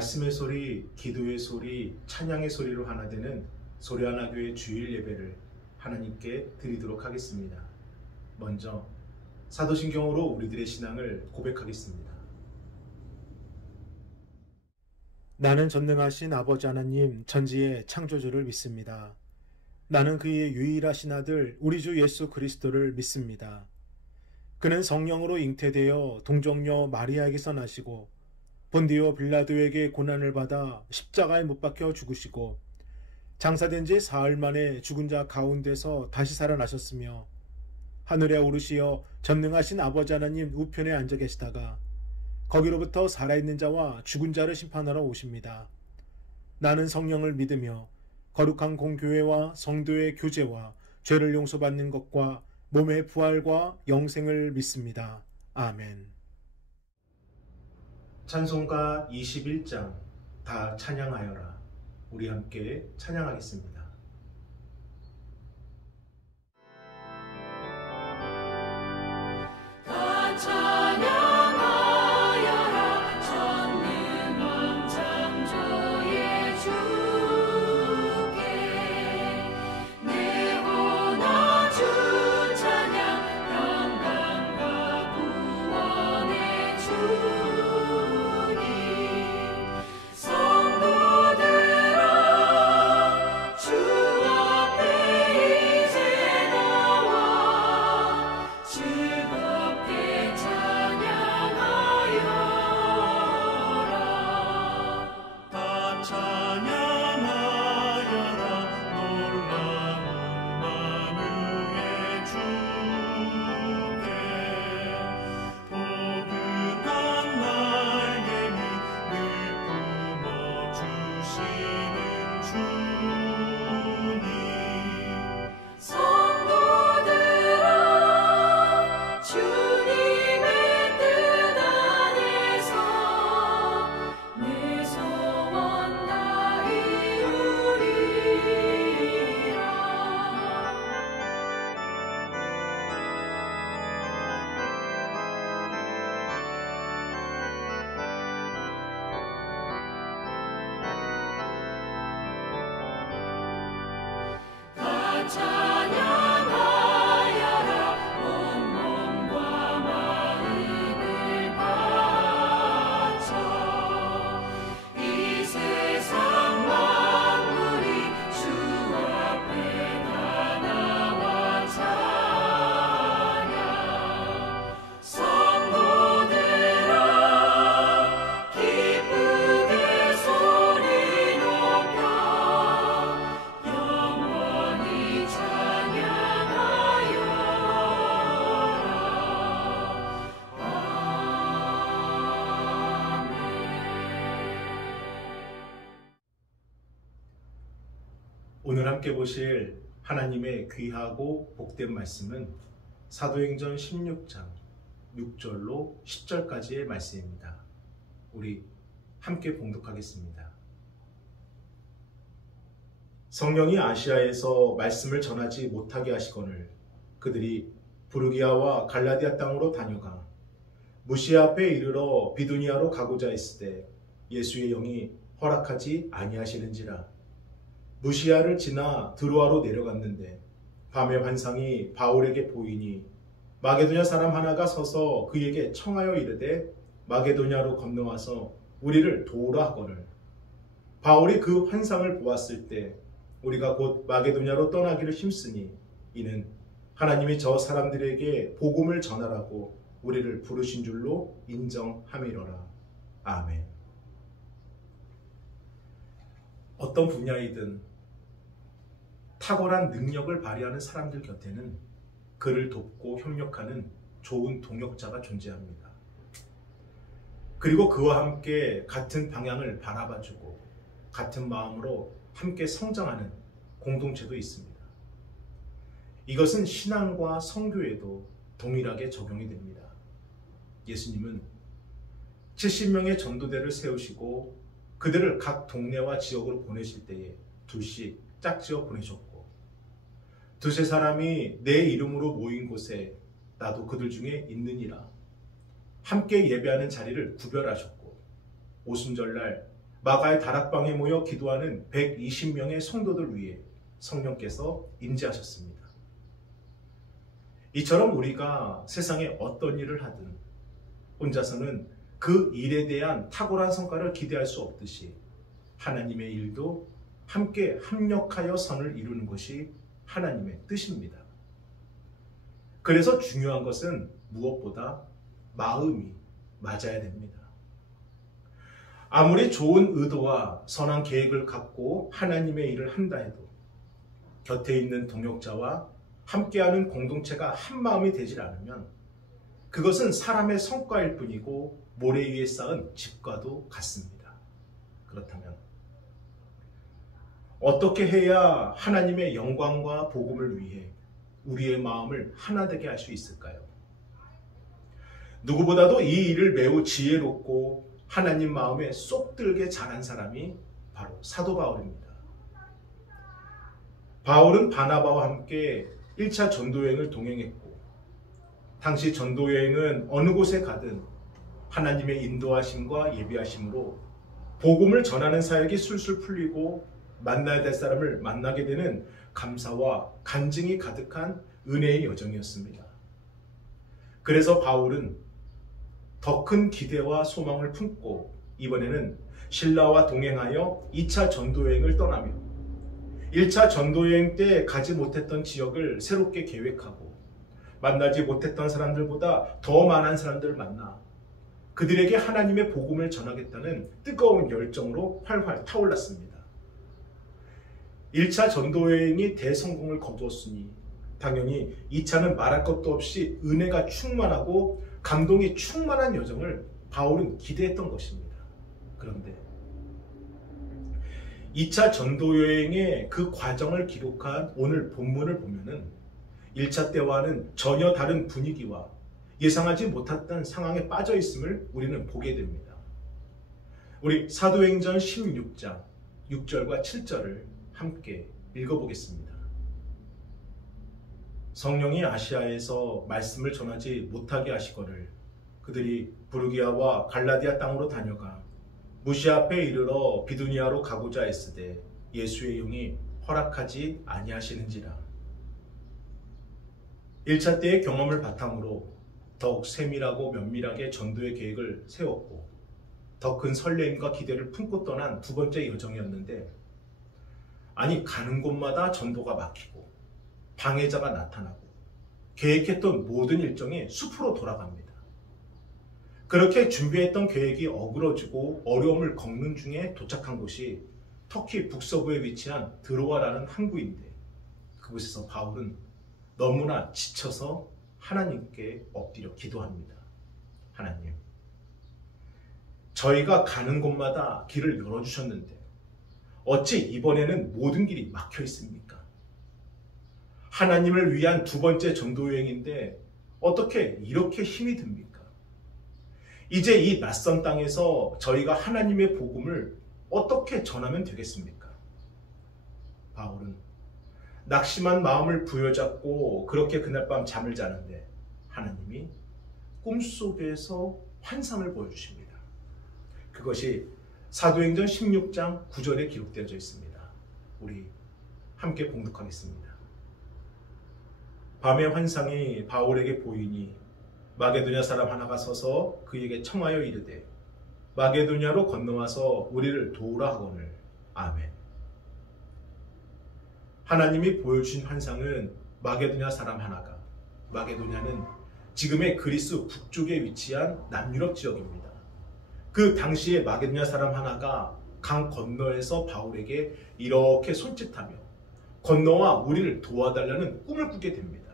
말씀의 소리, 기도의 소리, 찬양의 소리로 하나 되는 소리하나교회 주일 예배를 하나님께 드리도록 하겠습니다. 먼저 사도신경으로 우리들의 신앙을 고백하겠습니다. 나는 전능하신 아버지 하나님 전지의 창조주를 믿습니다. 나는 그의 유일하신 아들 우리 주 예수 그리스도를 믿습니다. 그는 성령으로 잉태되어 동정녀 마리아에게서 나시고 본디오 빌라도에게 고난을 받아 십자가에 못 박혀 죽으시고 장사된 지 사흘 만에 죽은 자 가운데서 다시 살아나셨으며 하늘에 오르시어 전능하신 아버지 하나님 우편에 앉아 계시다가 거기로부터 살아있는 자와 죽은 자를 심판하러 오십니다. 나는 성령을 믿으며 거룩한 공교회와 성도의 교제와 죄를 용서받는 것과 몸의 부활과 영생을 믿습니다. 아멘. 찬송가 21장 다 찬양하여라. 우리 함께 찬양하겠습니다. 오늘 함께 보실 하나님의 귀하고 복된 말씀은 사도행전 16장 6절로 10절까지의 말씀입니다. 우리 함께 봉독하겠습니다. 성령이 아시아에서 말씀을 전하지 못하게 하시거늘 그들이 부르기아와 갈라디아 땅으로 다녀가 무시아 앞에 이르러 비두니아로 가고자 했을 때 예수의 영이 허락하지 아니하시는지라. 무시아를 지나 드로아로 내려갔는데 밤의 환상이 바울에게 보이니 마게도냐 사람 하나가 서서 그에게 청하여 이르되 마게도냐로 건너와서 우리를 도우라 하거늘. 바울이 그 환상을 보았을 때 우리가 곧 마게도냐로 떠나기를 힘쓰니 이는 하나님이 저 사람들에게 복음을 전하라고 우리를 부르신 줄로 인정함이로라. 아멘. 어떤 분야이든 탁월한 능력을 발휘하는 사람들 곁에는 그를 돕고 협력하는 좋은 동역자가 존재합니다. 그리고 그와 함께 같은 방향을 바라봐주고 같은 마음으로 함께 성장하는 공동체도 있습니다. 이것은 신앙과 선교에도 동일하게 적용이 됩니다. 예수님은 70명의 전도대를 세우시고 그들을 각 동네와 지역으로 보내실 때에 둘씩 짝지어 보내셨고 두세 사람이 내 이름으로 모인 곳에 나도 그들 중에 있느니라 함께 예배하는 자리를 구별하셨고 오순절날 마가의 다락방에 모여 기도하는 120명의 성도들 위해 성령께서 임재하셨습니다. 이처럼 우리가 세상에 어떤 일을 하든 혼자서는 그 일에 대한 탁월한 성과를 기대할 수 없듯이 하나님의 일도 함께 합력하여 선을 이루는 것이 하나님의 뜻입니다. 그래서 중요한 것은 무엇보다 마음이 맞아야 됩니다. 아무리 좋은 의도와 선한 계획을 갖고 하나님의 일을 한다 해도 곁에 있는 동역자와 함께하는 공동체가 한 마음이 되질 않으면 그것은 사람의 성과일 뿐이고 모래 위에 쌓은 집과도 같습니다. 그렇다면 어떻게 해야 하나님의 영광과 복음을 위해 우리의 마음을 하나 되게 할 수 있을까요? 누구보다도 이 일을 매우 지혜롭고 하나님 마음에 쏙 들게 잘한 사람이 바로 사도 바울입니다. 바울은 바나바와 함께 1차 전도여행을 동행했고 당시 전도여행은 어느 곳에 가든 하나님의 인도하심과 예비하심으로 복음을 전하는 사역이 술술 풀리고 만나야 될 사람을 만나게 되는 감사와 간증이 가득한 은혜의 여정이었습니다. 그래서 바울은 더 큰 기대와 소망을 품고 이번에는 신라와 동행하여 2차 전도여행을 떠나며 1차 전도여행 때 가지 못했던 지역을 새롭게 계획하고 만나지 못했던 사람들보다 더 많은 사람들을 만나 그들에게 하나님의 복음을 전하겠다는 뜨거운 열정으로 활활 타올랐습니다. 1차 전도여행이 대성공을 거두었으니 당연히 2차는 말할 것도 없이 은혜가 충만하고 감동이 충만한 여정을 바울은 기대했던 것입니다. 그런데 2차 전도여행의 그 과정을 기록한 오늘 본문을 보면은 1차 때와는 전혀 다른 분위기와 예상하지 못했던 상황에 빠져 있음을 우리는 보게 됩니다. 우리 사도행전 16장 6절과 7절을 함께 읽어보겠습니다. 성령이 아시아에서 말씀을 전하지 못하게 하시거늘 그들이 부르기아와 갈라디아 땅으로 다녀가 무시아 앞에 이르러 비두니아로 가고자 했으되 예수의 영이 허락하지 아니하시는지라. 1차 때의 경험을 바탕으로 더욱 세밀하고 면밀하게 전도의 계획을 세웠고 더 큰 설레임과 기대를 품고 떠난 두 번째 여정이었는데 아니 가는 곳마다 전도가 막히고 방해자가 나타나고 계획했던 모든 일정이 숲으로 돌아갑니다. 그렇게 준비했던 계획이 어그러지고 어려움을 겪는 중에 도착한 곳이 터키 북서부에 위치한 드로아라는 항구인데 그곳에서 바울은 너무나 지쳐서 하나님께 엎드려 기도합니다. 하나님, 저희가 가는 곳마다 길을 열어주셨는데 어찌 이번에는 모든 길이 막혀 있습니까? 하나님을 위한 두 번째 전도여행인데 어떻게 이렇게 힘이 듭니까? 이제 이 낯선 땅에서 저희가 하나님의 복음을 어떻게 전하면 되겠습니까? 바울은 낙심한 마음을 부여잡고 그렇게 그날 밤 잠을 자는데 하나님이 꿈속에서 환상을 보여주십니다. 그것이 사도행전 16장 9절에 기록되어져 있습니다. 우리 함께 봉독하겠습니다. 밤의 환상이 바울에게 보이니 마게도냐 사람 하나가 서서 그에게 청하여 이르되 마게도냐로 건너와서 우리를 도우라 하거늘. 아멘. 하나님이 보여주신 환상은 마게도냐 사람 하나가, 마게도냐는 지금의 그리스 북쪽에 위치한 남유럽 지역입니다. 그 당시에 마게도냐 사람 하나가 강 건너에서 바울에게 이렇게 손짓하며 건너와 우리를 도와달라는 꿈을 꾸게 됩니다.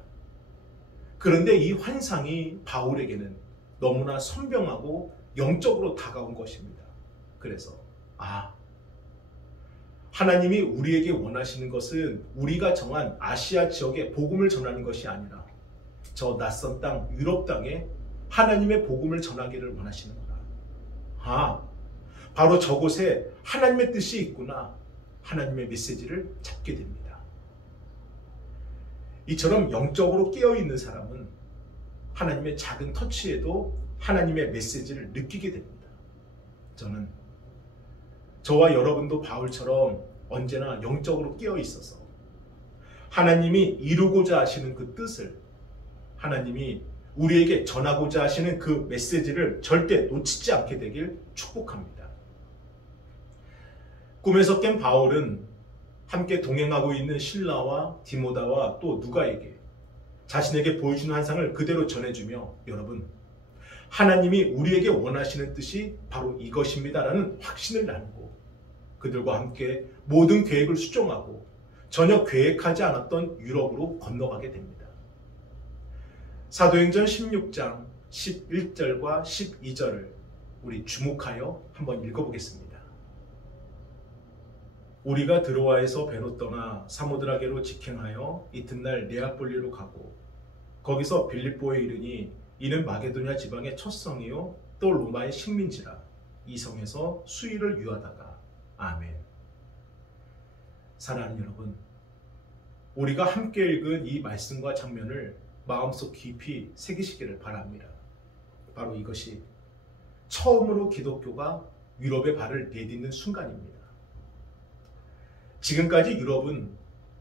그런데 이 환상이 바울에게는 너무나 선명하고 영적으로 다가온 것입니다. 그래서 하나님이 우리에게 원하시는 것은 우리가 정한 아시아 지역에 복음을 전하는 것이 아니라 저 낯선 땅 유럽 땅에 하나님의 복음을 전하기를 원하시는구나. 바로 저곳에 하나님의 뜻이 있구나. 하나님의 메시지를 잡게 됩니다. 이처럼 영적으로 깨어있는 사람은 하나님의 작은 터치에도 하나님의 메시지를 느끼게 됩니다. 저와 여러분도 바울처럼 언제나 영적으로 깨어 있어서 하나님이 이루고자 하시는 그 뜻을, 하나님이 우리에게 전하고자 하시는 그 메시지를 절대 놓치지 않게 되길 축복합니다. 꿈에서 깬 바울은 함께 동행하고 있는 실라와 디모다와 또 누가에게 자신에게 보여주는 환상을 그대로 전해주며, 여러분, 하나님이 우리에게 원하시는 뜻이 바로 이것입니다라는 확신을 나누고 그들과 함께 모든 계획을 수정하고 전혀 계획하지 않았던 유럽으로 건너가게 됩니다. 사도행전 16장 11절과 12절을 우리 주목하여 한번 읽어보겠습니다. 우리가 드로아에서 배로 떠나 사모드라게로 직행하여 이튿날 네아폴리로 가고 거기서 빌립보에 이르니 이는 마게도냐 지방의 첫 성이요 또 로마의 식민지라. 이 성에서 수일을 유하다가. 아멘. 사랑하는 여러분, 우리가 함께 읽은 이 말씀과 장면을 마음속 깊이 새기시기를 바랍니다. 바로 이것이 처음으로 기독교가 유럽에 발을 내딛는 순간입니다. 지금까지 유럽은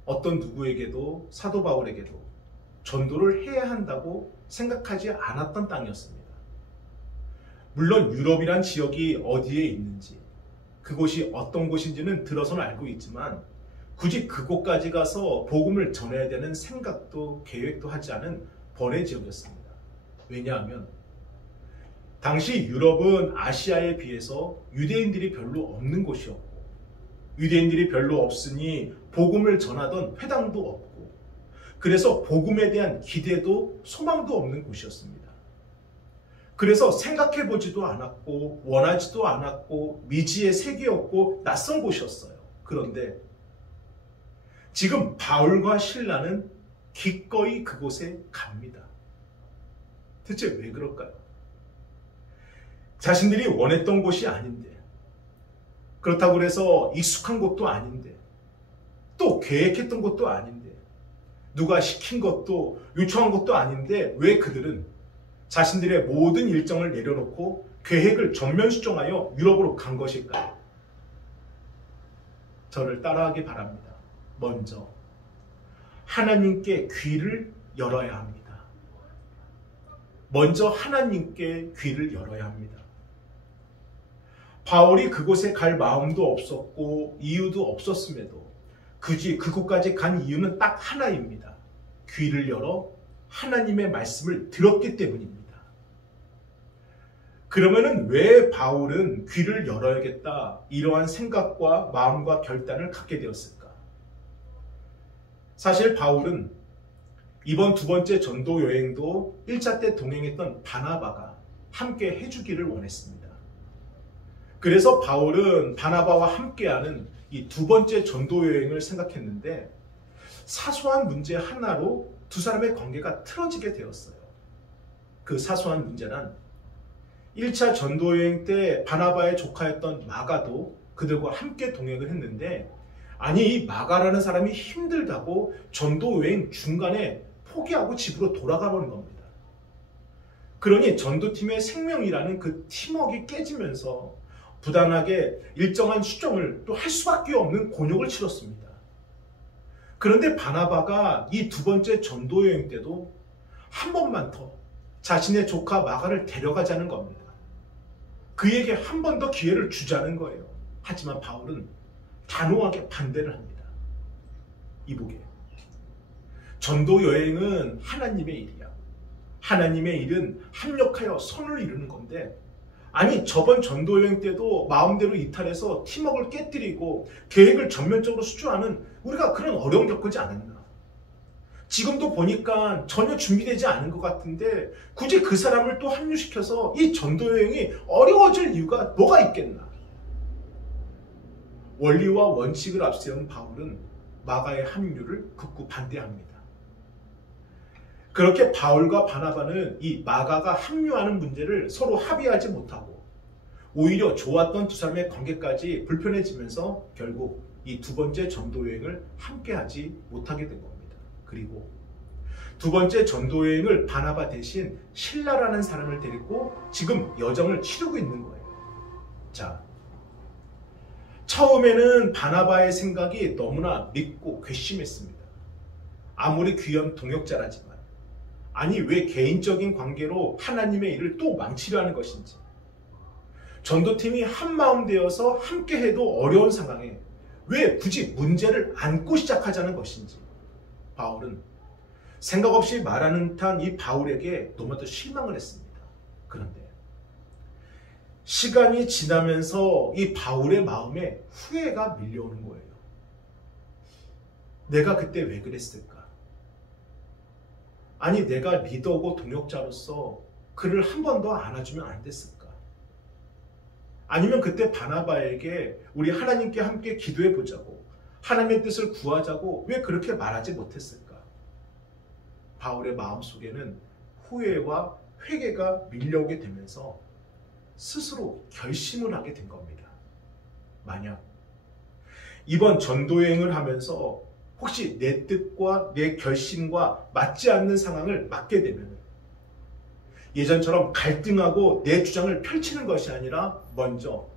어떤 누구에게도, 사도 바울에게도 전도를 해야 한다고 생각하지 않았던 땅이었습니다. 물론 유럽이란 지역이 어디에 있는지, 그곳이 어떤 곳인지는 들어서는 알고 있지만 굳이 그곳까지 가서 복음을 전해야 되는 생각도 계획도 하지 않은 번외 지역이었습니다. 왜냐하면 당시 유럽은 아시아에 비해서 유대인들이 별로 없는 곳이었고, 유대인들이 별로 없으니 복음을 전하던 회당도 없고, 그래서 복음에 대한 기대도 소망도 없는 곳이었습니다. 그래서 생각해보지도 않았고 원하지도 않았고 미지의 세계였고 낯선 곳이었어요. 그런데 지금 바울과 실라는 기꺼이 그곳에 갑니다. 대체 왜 그럴까요? 자신들이 원했던 곳이 아닌데, 그렇다고 해서 익숙한 곳도 아닌데, 또 계획했던 곳도 아닌데, 누가 시킨 것도 요청한 것도 아닌데 왜 그들은 자신들의 모든 일정을 내려놓고 계획을 전면 수정하여 유럽으로 간 것일까요? 저를 따라하기 바랍니다. 먼저 하나님께 귀를 열어야 합니다. 먼저 하나님께 귀를 열어야 합니다. 바울이 그곳에 갈 마음도 없었고 이유도 없었음에도 굳이 그곳까지 간 이유는 딱 하나입니다. 귀를 열어 하나님의 말씀을 들었기 때문입니다. 그러면은 왜 바울은 귀를 열어야겠다, 이러한 생각과 마음과 결단을 갖게 되었을까? 사실 바울은 이번 두 번째 전도 여행도 1차 때 동행했던 바나바가 함께 해주기를 원했습니다. 그래서 바울은 바나바와 함께하는 이 두 번째 전도 여행을 생각했는데 사소한 문제 하나로 두 사람의 관계가 틀어지게 되었어요. 그 사소한 문제란 1차 전도 여행 때 바나바의 조카였던 마가도 그들과 함께 동행을 했는데, 아니 이 마가라는 사람이 힘들다고 전도 여행 중간에 포기하고 집으로 돌아가 버린 겁니다. 그러니 전도팀의 생명이라는 그 팀워크가 깨지면서 부단하게 일정한 수정을 또 할 수밖에 없는 곤욕을 치렀습니다. 그런데 바나바가 이 두 번째 전도 여행 때도 한 번만 더 자신의 조카 마가를 데려가자는 겁니다. 그에게 한 번 더 기회를 주자는 거예요. 하지만 바울은 단호하게 반대를 합니다. 이보게, 전도 여행은 하나님의 일이야. 하나님의 일은 합력하여 선을 이루는 건데, 아니 저번 전도 여행 때도 마음대로 이탈해서 팀워크를 깨뜨리고 계획을 전면적으로 수주하는 우리가 그런 어려움 겪지 않았나? 지금도 보니까 전혀 준비되지 않은 것 같은데 굳이 그 사람을 또 합류시켜서 이 전도 여행이 어려워질 이유가 뭐가 있겠나? 원리와 원칙을 앞세운 바울은 마가의 합류를 극구 반대합니다. 그렇게 바울과 바나바는 이 마가가 합류하는 문제를 서로 합의하지 못하고 오히려 좋았던 두 사람의 관계까지 불편해지면서 결국 이 두 번째 전도 여행을 함께하지 못하게 된 겁니다. 그리고 두 번째 전도 여행을 바나바 대신 실라라는 사람을 데리고 지금 여정을 치르고 있는 거예요. 자, 처음에는 바나바의 생각이 너무나 밉고 괘씸했습니다. 아무리 귀한 동역자라지만 아니 왜 개인적인 관계로 하나님의 일을 또 망치려 하는 것인지, 전도팀이 한마음 되어서 함께 해도 어려운 상황에 왜 굳이 문제를 안고 시작하자는 것인지, 바울은 생각 없이 말하는 듯한 이 바울에게 너무나도 실망을 했습니다. 그런데 시간이 지나면서 이 바울의 마음에 후회가 밀려오는 거예요. 내가 그때 왜 그랬을까? 아니 내가 리더고 동역자로서 그를 한 번 더 안아주면 안 됐을까? 아니면 그때 바나바에게 우리 하나님께 함께 기도해 보자고, 하나님의 뜻을 구하자고 왜 그렇게 말하지 못했을까? 바울의 마음속에는 후회와 회개가 밀려오게 되면서 스스로 결심을 하게 된 겁니다. 만약 이번 전도여행을 하면서 혹시 내 뜻과 내 결심과 맞지 않는 상황을 맞게 되면 예전처럼 갈등하고 내 주장을 펼치는 것이 아니라 먼저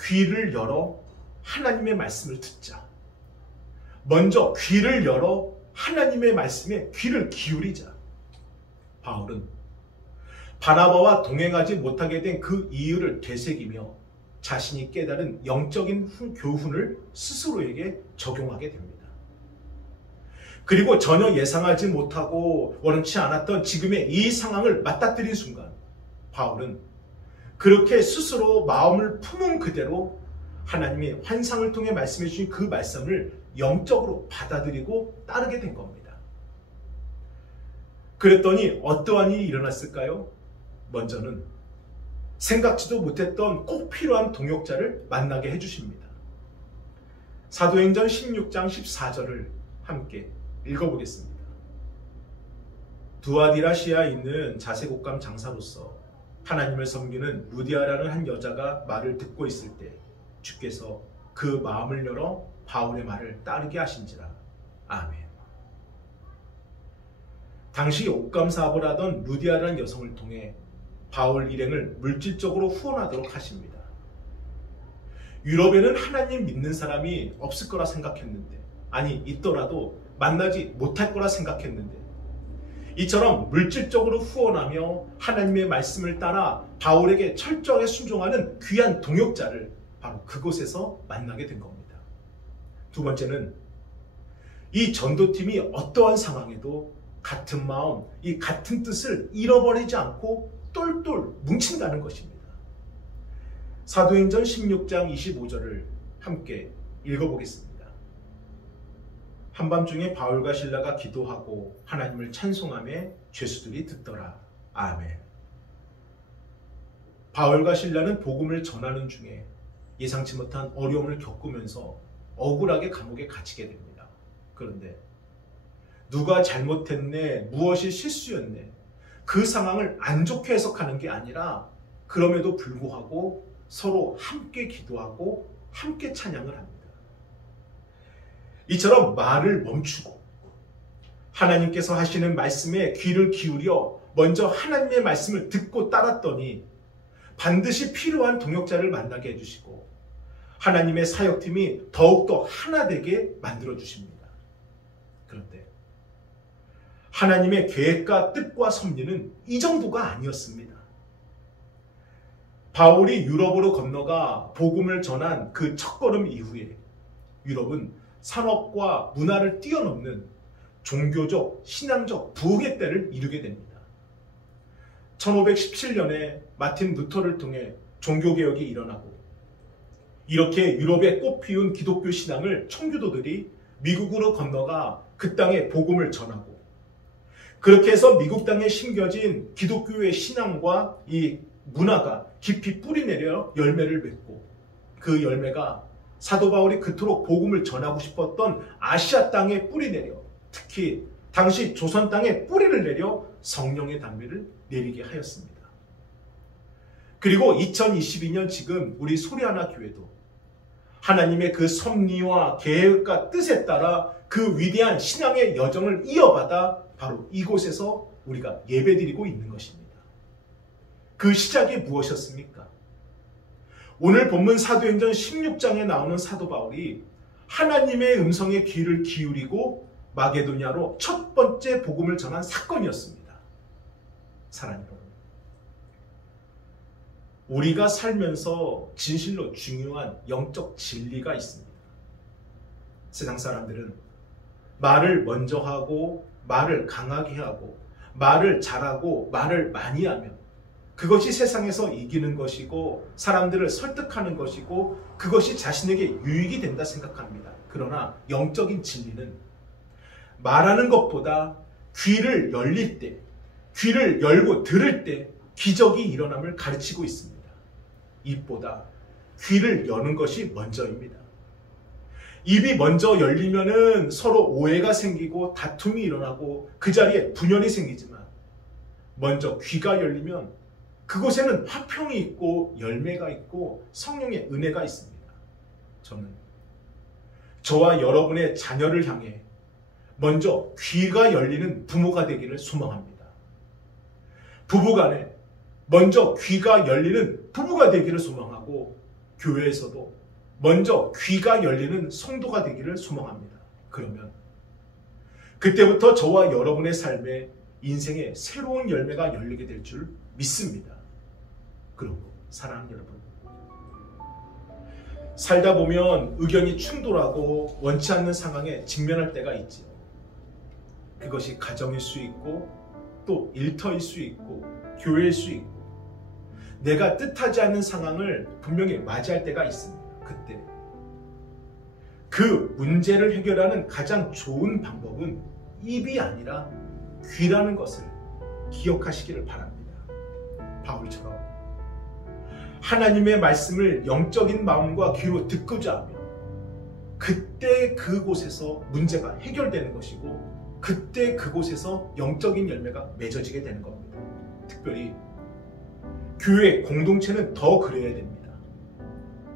귀를 열어 하나님의 말씀을 듣자. 먼저 귀를 열어 하나님의 말씀에 귀를 기울이자. 바울은 바나바와 동행하지 못하게 된 그 이유를 되새기며 자신이 깨달은 영적인 교훈을 스스로에게 적용하게 됩니다. 그리고 전혀 예상하지 못하고 원치 않았던 지금의 이 상황을 맞닥뜨린 순간 바울은 그렇게 스스로 마음을 품은 그대로 하나님이 환상을 통해 말씀해 주신 그 말씀을 영적으로 받아들이고 따르게 된 겁니다. 그랬더니 어떠한 일이 일어났을까요? 먼저는 생각지도 못했던 꼭 필요한 동역자를 만나게 해주십니다. 사도행전 16장 14절을 함께 읽어보겠습니다. 두아디라시아에 있는 자색옷감 장사로서 하나님을 섬기는 루디아라는 한 여자가 말을 듣고 있을 때 주께서 그 마음을 열어 바울의 말을 따르게 하신지라. 아멘. 당시 옷감 사업을 하던 루디아라는 여성을 통해 바울 일행을 물질적으로 후원하도록 하십니다. 유럽에는 하나님 믿는 사람이 없을 거라 생각했는데, 아니 있더라도 만나지 못할 거라 생각했는데, 이처럼 물질적으로 후원하며 하나님의 말씀을 따라 바울에게 철저하게 순종하는 귀한 동역자를 바로 그곳에서 만나게 된 겁니다. 두 번째는 이 전도팀이 어떠한 상황에도 같은 마음, 이 같은 뜻을 잃어버리지 않고 똘똘 뭉친다는 것입니다. 사도행전 16장 25절을 함께 읽어보겠습니다. 한밤중에 바울과 실라가 기도하고 하나님을 찬송하며 죄수들이 듣더라. 아멘. 바울과 실라는 복음을 전하는 중에 예상치 못한 어려움을 겪으면서 억울하게 감옥에 갇히게 됩니다. 그런데 누가 잘못했네, 무엇이 실수였네, 그 상황을 안 좋게 해석하는 게 아니라 그럼에도 불구하고 서로 함께 기도하고 함께 찬양을 합니다. 이처럼 말을 멈추고 하나님께서 하시는 말씀에 귀를 기울여 먼저 하나님의 말씀을 듣고 따랐더니 반드시 필요한 동역자를 만나게 해주시고 하나님의 사역팀이 더욱더 하나 되게 만들어 주십니다. 그런데 하나님의 계획과 뜻과 섭리는 이 정도가 아니었습니다. 바울이 유럽으로 건너가 복음을 전한 그 첫걸음 이후에 유럽은 산업과 문화를 뛰어넘는 종교적, 신앙적 부흥의 때를 이루게 됩니다. 1517년에 마틴 루터를 통해 종교개혁이 일어나고 이렇게 유럽에 꽃피운 기독교 신앙을 청교도들이 미국으로 건너가 그 땅에 복음을 전하고 그렇게 해서 미국 땅에 심겨진 기독교의 신앙과 이 문화가 깊이 뿌리내려 열매를 맺고 그 열매가 사도 바울이 그토록 복음을 전하고 싶었던 아시아 땅에 뿌리내려 특히 당시 조선 땅에 뿌리를 내려 성령의 담배를 내리게 하였습니다. 그리고 2022년 지금 우리 소리하나 교회도 하나님의 그 섭리와 계획과 뜻에 따라 그 위대한 신앙의 여정을 이어받아 바로 이곳에서 우리가 예배드리고 있는 것입니다. 그 시작이 무엇이었습니까? 오늘 본문 사도행전 16장에 나오는 사도 바울이 하나님의 음성에 귀를 기울이고 마게도냐로 첫 번째 복음을 전한 사건이었습니다. 사랑하는 여러분, 우리가 살면서 진실로 중요한 영적 진리가 있습니다. 세상 사람들은 말을 먼저 하고 말을 강하게 하고 말을 잘하고 말을 많이 하면 그것이 세상에서 이기는 것이고 사람들을 설득하는 것이고 그것이 자신에게 유익이 된다 생각합니다. 그러나 영적인 진리는 말하는 것보다 귀를 열릴 때, 귀를 열고 들을 때 기적이 일어남을 가르치고 있습니다. 입보다 귀를 여는 것이 먼저입니다. 입이 먼저 열리면은 서로 오해가 생기고 다툼이 일어나고 그 자리에 분열이 생기지만 먼저 귀가 열리면 그곳에는 화평이 있고 열매가 있고 성령의 은혜가 있습니다. 저는 저와 여러분의 자녀를 향해 먼저 귀가 열리는 부모가 되기를 소망합니다. 부부간에 먼저 귀가 열리는 부부가 되기를 소망하고 교회에서도 먼저 귀가 열리는 성도가 되기를 소망합니다. 그러면 그때부터 저와 여러분의 삶에 인생의 새로운 열매가 열리게 될 줄 믿습니다. 그리고 사랑하는 여러분, 살다 보면 의견이 충돌하고 원치 않는 상황에 직면할 때가 있지요. 그것이 가정일 수 있고 또 일터일 수 있고 교회일 수 있고 내가 뜻하지 않는 상황을 분명히 맞이할 때가 있습니다. 그때 그 문제를 해결하는 가장 좋은 방법은 입이 아니라 귀라는 것을 기억하시기를 바랍니다. 바울처럼 하나님의 말씀을 영적인 마음과 귀로 듣고자 하면 그때 그곳에서 문제가 해결되는 것이고 그때 그곳에서 영적인 열매가 맺어지게 되는 겁니다. 특별히 교회 공동체는 더 그래야 됩니다.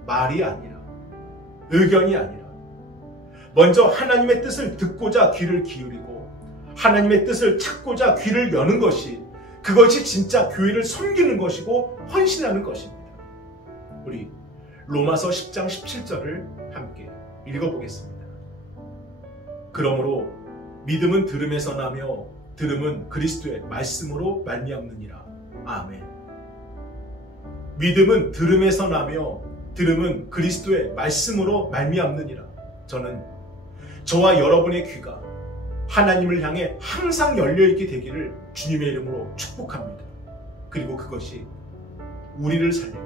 말이 아니라 의견이 아니라 먼저 하나님의 뜻을 듣고자 귀를 기울이고 하나님의 뜻을 찾고자 귀를 여는 것이 그것이 진짜 교회를 섬기는 것이고 헌신하는 것입니다. 우리 로마서 10장 17절을 함께 읽어보겠습니다. 그러므로 믿음은 들음에서 나며 들음은 그리스도의 말씀으로 말미암느니라. 아멘. 믿음은 들음에서 나며 들음은 그리스도의 말씀으로 말미암느니라. 저는 저와 여러분의 귀가 하나님을 향해 항상 열려있게 되기를 주님의 이름으로 축복합니다. 그리고 그것이 우리를 살리고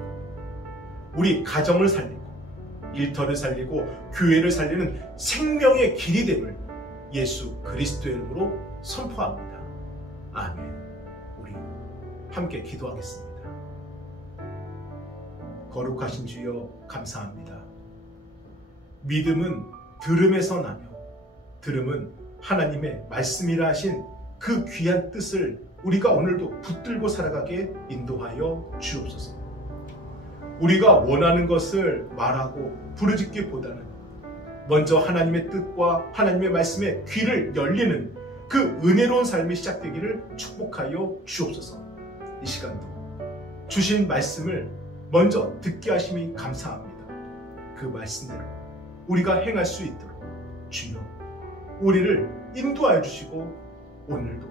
우리 가정을 살리고 일터를 살리고 교회를 살리는 생명의 길이 됨을 예수 그리스도의 이름으로 선포합니다. 아멘. 우리 함께 기도하겠습니다. 거룩하신 주여 감사합니다. 믿음은 들음에서 나며 들음은 하나님의 말씀이라 하신 그 귀한 뜻을 우리가 오늘도 붙들고 살아가게 인도하여 주옵소서. 우리가 원하는 것을 말하고 부르짖기보다는 먼저 하나님의 뜻과 하나님의 말씀에 귀를 열리는 그 은혜로운 삶이 시작되기를 축복하여 주옵소서. 이 시간도 주신 말씀을 먼저 듣게 하심이 감사합니다. 그 말씀대로 우리가 행할 수 있도록 주여 우리를 인도하여 주시고 오늘도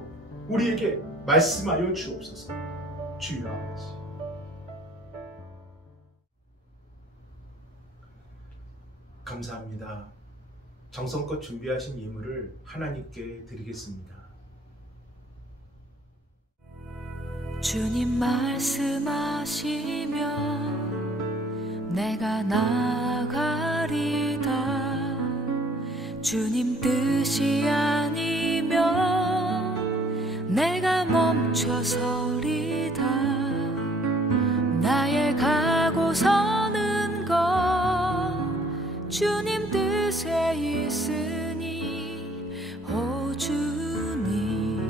우리에게 말씀하여 주옵소서. 주여 아버지, 감사합니다. 정성껏 준비하신 예물을 하나님께 드리겠습니다. 주님 말씀하시면 내가 나가리다. 주님 뜻이 아니면 내가 멈춰서리다. 나의 가고 서는 것 주님 뜻에 있으니 오 주님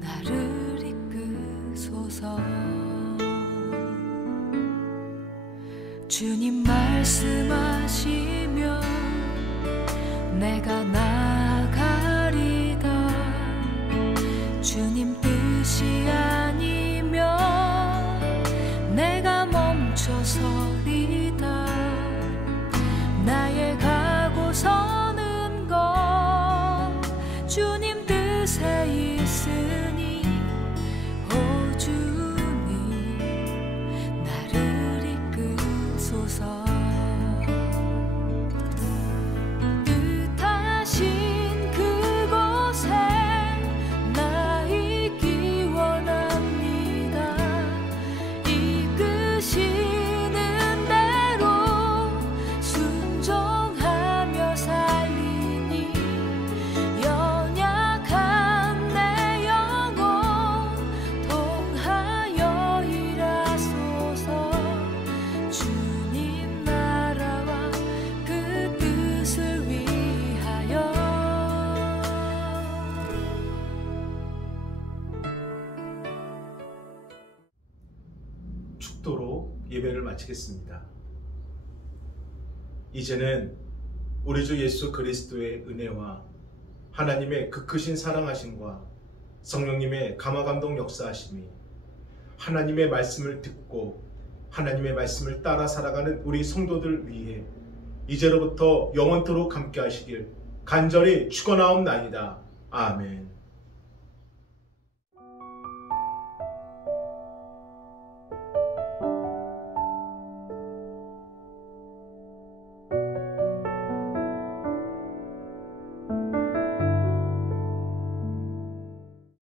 나를 이끄소서. 주님 말씀하시면 내가 나가리다. 주님 뜻이 아니면 내가 멈춰서리 축도로 예배를 마치겠습니다. 이제는 우리 주 예수 그리스도의 은혜와 하나님의 그 크신 사랑하심과 성령님의 감화감동 역사하심이 하나님의 말씀을 듣고 하나님의 말씀을 따라 살아가는 우리 성도들 위해 이제로부터 영원토록 함께 하시길 간절히 축원하옵나이다. 아멘.